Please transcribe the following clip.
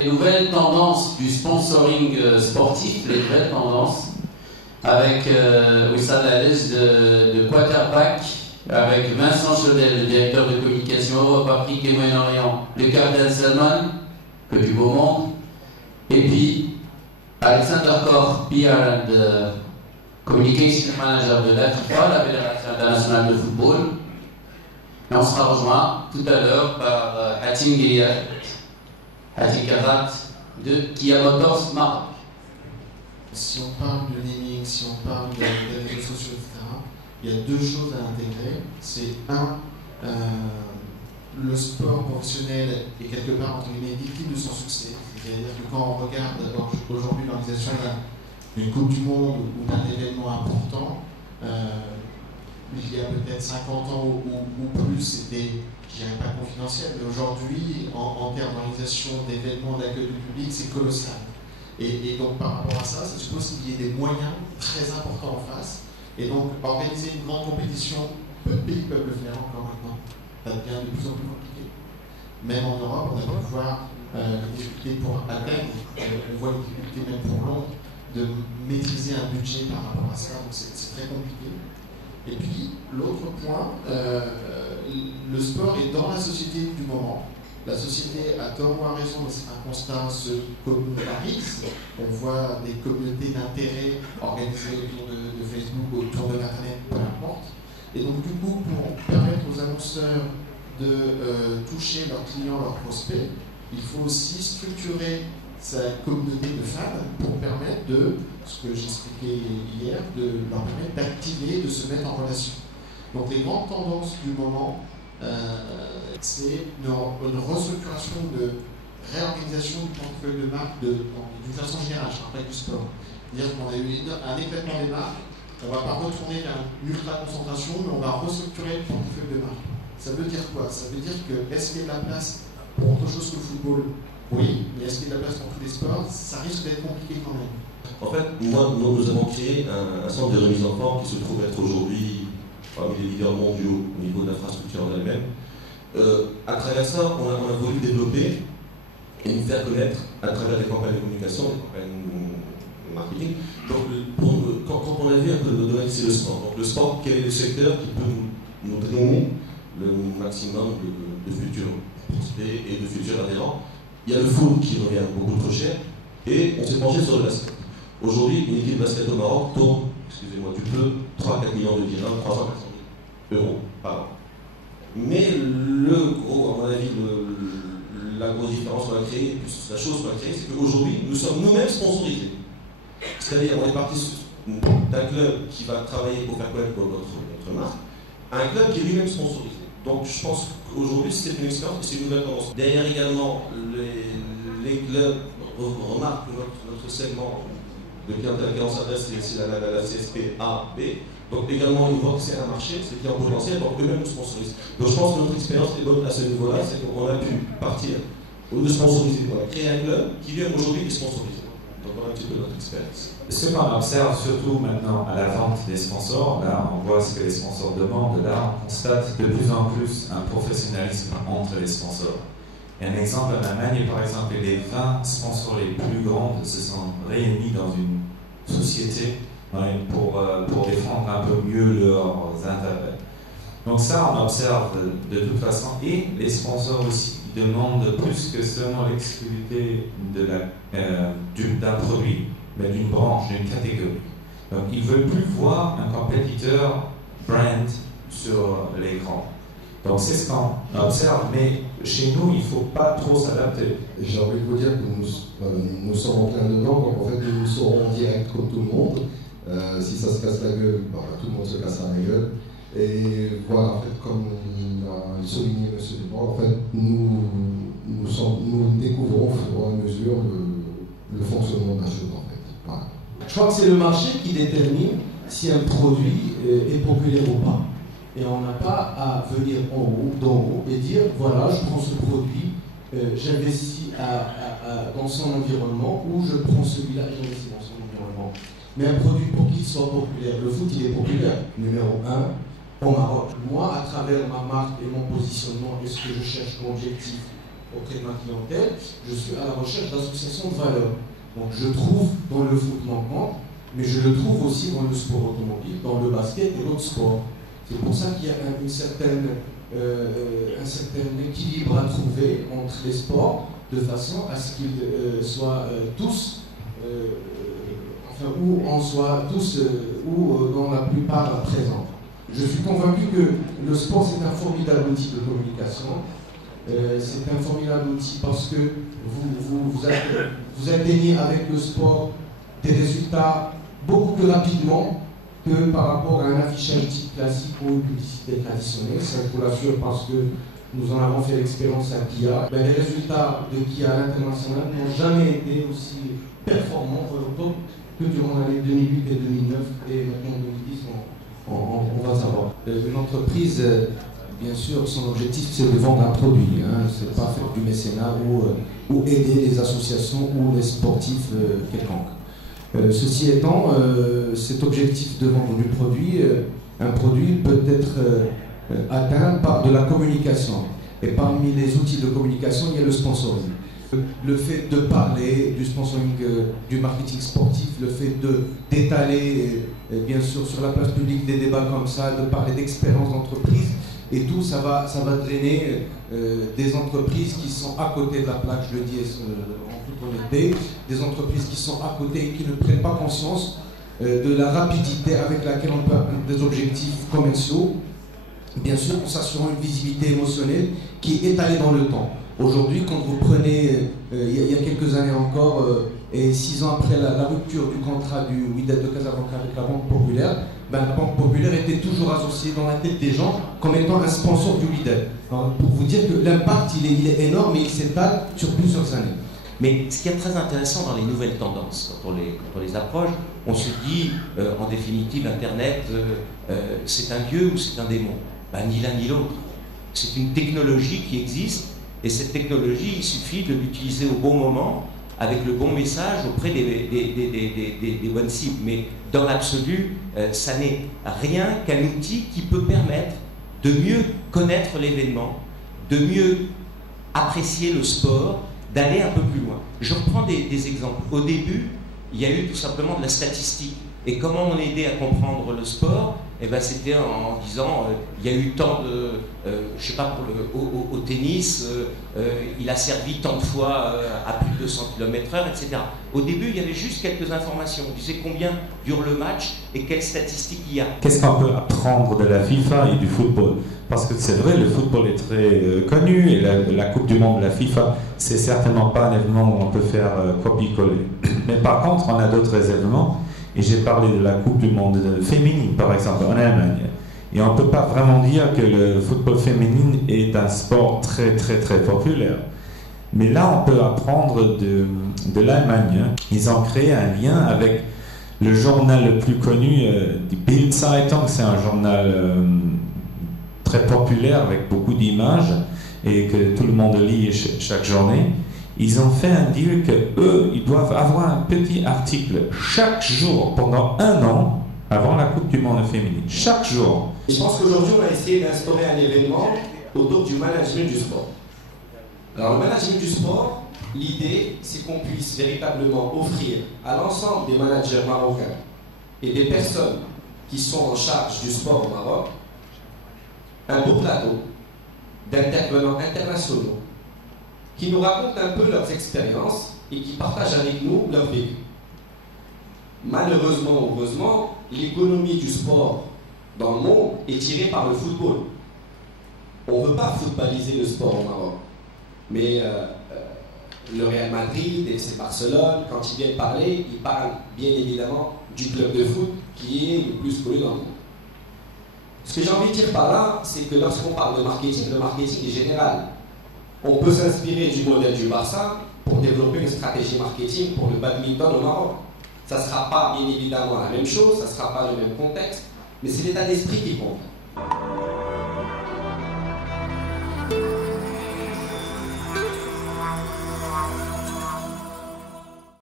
Les nouvelles tendances du sponsoring sportif, les nouvelles tendances, avec Wissam Alès de quarterback, avec Vincent Chaudel, le directeur de communication Europe, Afrique et Moyen-Orient, le Cardinal Salman, que du beau monde, et puis Alexander Koch, PR and Communication Manager de la FIFA, la Fédération internationale de football. Et on sera rejoint tout à l'heure par Hatim Karat de Kia Motors Maroc. Si on parle de naming, si on parle des réseaux sociaux, etc., il y a deux choses à intégrer. C'est le sport professionnel est quelque part entre guillemets victime de son succès. C'est-à-dire que quand on regarde aujourd'hui l'organisation d'une Coupe du Monde ou d'un événement important, il y a peut-être 50 ans ou plus, c'était, je dirais pas confidentiel, mais aujourd'hui, en termes d'organisation d'événements, d'accueil du public, c'est colossal. Et donc par rapport à ça, ça suppose qu'il y ait des moyens très importants en face. Et donc organiser une grande compétition, peu de pays peuvent le faire encore maintenant. Ça devient de plus en plus compliqué. Même en Europe, on a pu voir les difficultés pour Athènes, on voit les difficultés même pour Londres de maîtriser un budget par rapport à ça, donc c'est très compliqué. Et puis l'autre point, le sport est dans la société du moment. La société, à tort ou à raison, mais c'est un constat, se communautarise. On voit des communautés d'intérêt organisées autour de Facebook, autour de l'Internet, peu importe. Et donc du coup, pour permettre aux annonceurs de toucher leurs clients, leurs prospects, il faut aussi structurer sa communauté de fans pour permettre de, ce que j'expliquais hier, de leur permettre d'activer, de se mettre en relation. Donc les grandes tendances du moment, c'est une restructuration, de réorganisation du portefeuille de marque d'une façon générale, je parle pas du sport. C'est-à-dire qu'on a eu un éclatement des marques, on ne va pas retourner vers une ultra-concentration, mais on va restructurer le portefeuille de marque. Ça veut dire quoi? Ça veut dire que est-ce qu'il y a de la place pour autre chose que le football? Oui, mais est-ce qu'il y a de la place pour tous les sports? Ça risque d'être compliqué quand même. En fait, nous avons créé un centre de remise en forme qui se trouve être aujourd'hui parmi les leaders mondiaux au niveau de l'infrastructure en elle-même. À travers ça, on a voulu développer et nous faire connaître à travers des campagnes de communication, des campagnes de marketing. Donc, quand on a vu un peu le domaine, c'est le sport. Donc, le sport, quel est le secteur qui peut nous drainer le maximum de futurs prospects et de futurs adhérents? Il y a le foot qui revient beaucoup trop cher et on s'est penché sur le basket. Aujourd'hui, une équipe de basket au Maroc tourne, excusez-moi du peu, 3-4 millions de dirhams, 300 000 euros par an. Mais le gros, à mon avis, la grosse différence qu'on a créée, la chose qu'on a créée, c'est qu'aujourd'hui, nous sommes nous-mêmes sponsorisés. C'est-à-dire, on est parti d'un club qui va travailler pour faire connaître notre marque, à un club qui est lui-même sponsorisé. Donc je pense qu'aujourd'hui c'est une expérience et c'est une nouvelle tendance. Derrière également, les clubs remarquent que notre segment de clientèle auquel on s'adresse, c'est la CSP A, B. Donc également, ils voient que c'est un marché, c'est client potentiel, donc eux-mêmes nous sponsorisent. Donc je pense que notre expérience est bonne à ce niveau-là, c'est qu'on a pu partir de sponsoriser, on a créé un club qui lui aujourd'hui est sponsorisé. Donc voilà un petit peu notre expérience. Ce qu'on observe surtout maintenant à la vente des sponsors, là on voit ce que les sponsors demandent, là on constate de plus en plus un professionnalisme entre les sponsors. Et un exemple, en Allemagne par exemple, les 20 sponsors les plus grands se sont réunis dans une société pour défendre un peu mieux leurs intérêts. Donc ça on observe de toute façon, et les sponsors aussi demandent plus que seulement l'exclusivité d'un produit, mais d'une branche, d'une catégorie. Donc ils ne veulent plus voir un compétiteur brand sur l'écran. Donc c'est ce qu'on observe, mais chez nous, il ne faut pas trop s'adapter. J'ai envie de vous dire que nous sommes en plein dedans, donc en fait nous serons en direct comme tout le monde. Si ça se casse la gueule, tout le monde se casse la gueule. Et voilà, en fait, comme l'a souligné M. Dupont, en fait, nous découvrons au fur et à mesure le fonctionnement de la chose, en fait. Voilà. Je crois que c'est le marché qui détermine si un produit est populaire ou pas. Et on n'a pas à venir d'en haut et dire, voilà, je prends ce produit, j'investis dans son environnement, ou je prends celui-là et j'investis dans son environnement. Mais un produit, pour qu'il soit populaire, le foot, il est populaire, numéro 1, au Maroc. Moi, à travers ma marque et mon positionnement et ce que je cherche comme objectif auprès de ma clientèle, je suis à la recherche d'associations de valeurs. Donc je trouve dans le foot manquant, mais je le trouve aussi dans le sport automobile, dans le basket et d'autres sports. C'est pour ça qu'il y a un certain équilibre à trouver entre les sports, de façon à ce qu'ils soient tous, où on soit tous, ou dans la plupart présents. Je suis convaincu que le sport c'est un formidable outil de communication. C'est un formidable outil parce que vous atteignez avec le sport des résultats beaucoup plus rapidement que par rapport à un affichage type classique ou une publicité traditionnelle. Ça, je vous l'assure parce que nous en avons fait l'expérience à Kia. Les résultats de Kia à l'international n'ont jamais été aussi performants que durant l'année 2008 et 2009 et maintenant 2010, on va savoir. Une entreprise, bien sûr, son objectif c'est de vendre un produit, hein. C'est pas faire du mécénat ou aider les associations ou les sportifs quelconques. Ceci étant, cet objectif de vendre du produit, un produit peut être atteint par de la communication. Et parmi les outils de communication, il y a le sponsoring. Le fait de parler du sponsoring, du marketing sportif, le fait d'étaler, bien sûr, sur la place publique des débats comme ça, de parler d'expérience d'entreprise, et tout, ça va drainer des entreprises qui sont à côté de la plaque, je le dis en toute honnêteté, des entreprises qui sont à côté et qui ne prennent pas conscience de la rapidité avec laquelle on peut atteindre des objectifs commerciaux, bien sûr en s'assurant une visibilité émotionnelle qui est étalée dans le temps. Aujourd'hui, quand vous prenez, il y a quelques années encore, et 6 ans après la rupture du contrat du Wydad de Casablanca avec la Banque Populaire, la Banque Populaire était toujours associée dans la tête des gens comme étant un sponsor du Wydad. Pour vous dire que l'impact, il est énorme et il s'étale sur plusieurs années. Mais ce qui est très intéressant dans les nouvelles tendances, quand on les approche, on se dit, en définitive, Internet, c'est un dieu ou c'est un démon? Ni l'un ni l'autre. C'est une technologie qui existe, et cette technologie, il suffit de l'utiliser au bon moment, avec le bon message auprès des bonnes cibles. Mais dans l'absolu, ça n'est rien qu'un outil qui peut permettre de mieux connaître l'événement, de mieux apprécier le sport, d'aller un peu plus loin. Je reprends des exemples. Au début, il y a eu tout simplement de la statistique. Et comment on aidait à comprendre le sport? C'était en disant, il y a eu tant de, je sais pas, au tennis, il a servi tant de fois à plus de 200 km/h, etc. Au début, il y avait juste quelques informations. On disait combien dure le match et quelles statistiques il y a. Qu'est-ce qu'on peut apprendre de la FIFA et du football? Parce que c'est vrai, le football est très connu et la Coupe du Monde de la FIFA, c'est certainement pas un événement où on peut faire copier-coller. Mais par contre, on a d'autres événements. Et j'ai parlé de la Coupe du Monde féminine, par exemple, en Allemagne. Et on ne peut pas vraiment dire que le football féminin est un sport très, très, très populaire. Mais là, on peut apprendre de l'Allemagne. Hein. Ils ont créé un lien avec le journal le plus connu, die Bild-Zeitung. C'est un journal très populaire avec beaucoup d'images et que tout le monde lit chaque journée. Ils ont fait un deal qu'eux, ils doivent avoir un petit article chaque jour pendant 1 an avant la Coupe du Monde féminine. Chaque jour. Et je pense qu'aujourd'hui, on a essayé d'instaurer un événement autour du management du sport. Alors, le management du sport, l'idée, c'est qu'on puisse véritablement offrir à l'ensemble des managers marocains et des personnes qui sont en charge du sport au Maroc un beau plateau d'intervenants internationaux qui nous racontent un peu leurs expériences et qui partagent avec nous leur vécu. Malheureusement ou heureusement, l'économie du sport dans le monde est tirée par le football. On ne veut pas footballiser le sport au Maroc. Mais le Real Madrid et FC Barcelone, quand ils viennent parler, ils parlent bien évidemment du club de foot qui est le plus connu dans le monde. Ce que j'ai envie de dire par là, c'est que lorsqu'on parle de marketing, le marketing est général. On peut s'inspirer du modèle du Barça pour développer une stratégie marketing pour le badminton au Maroc. Ça ne sera pas bien évidemment la même chose, ça ne sera pas le même contexte, mais c'est l'état d'esprit qui compte.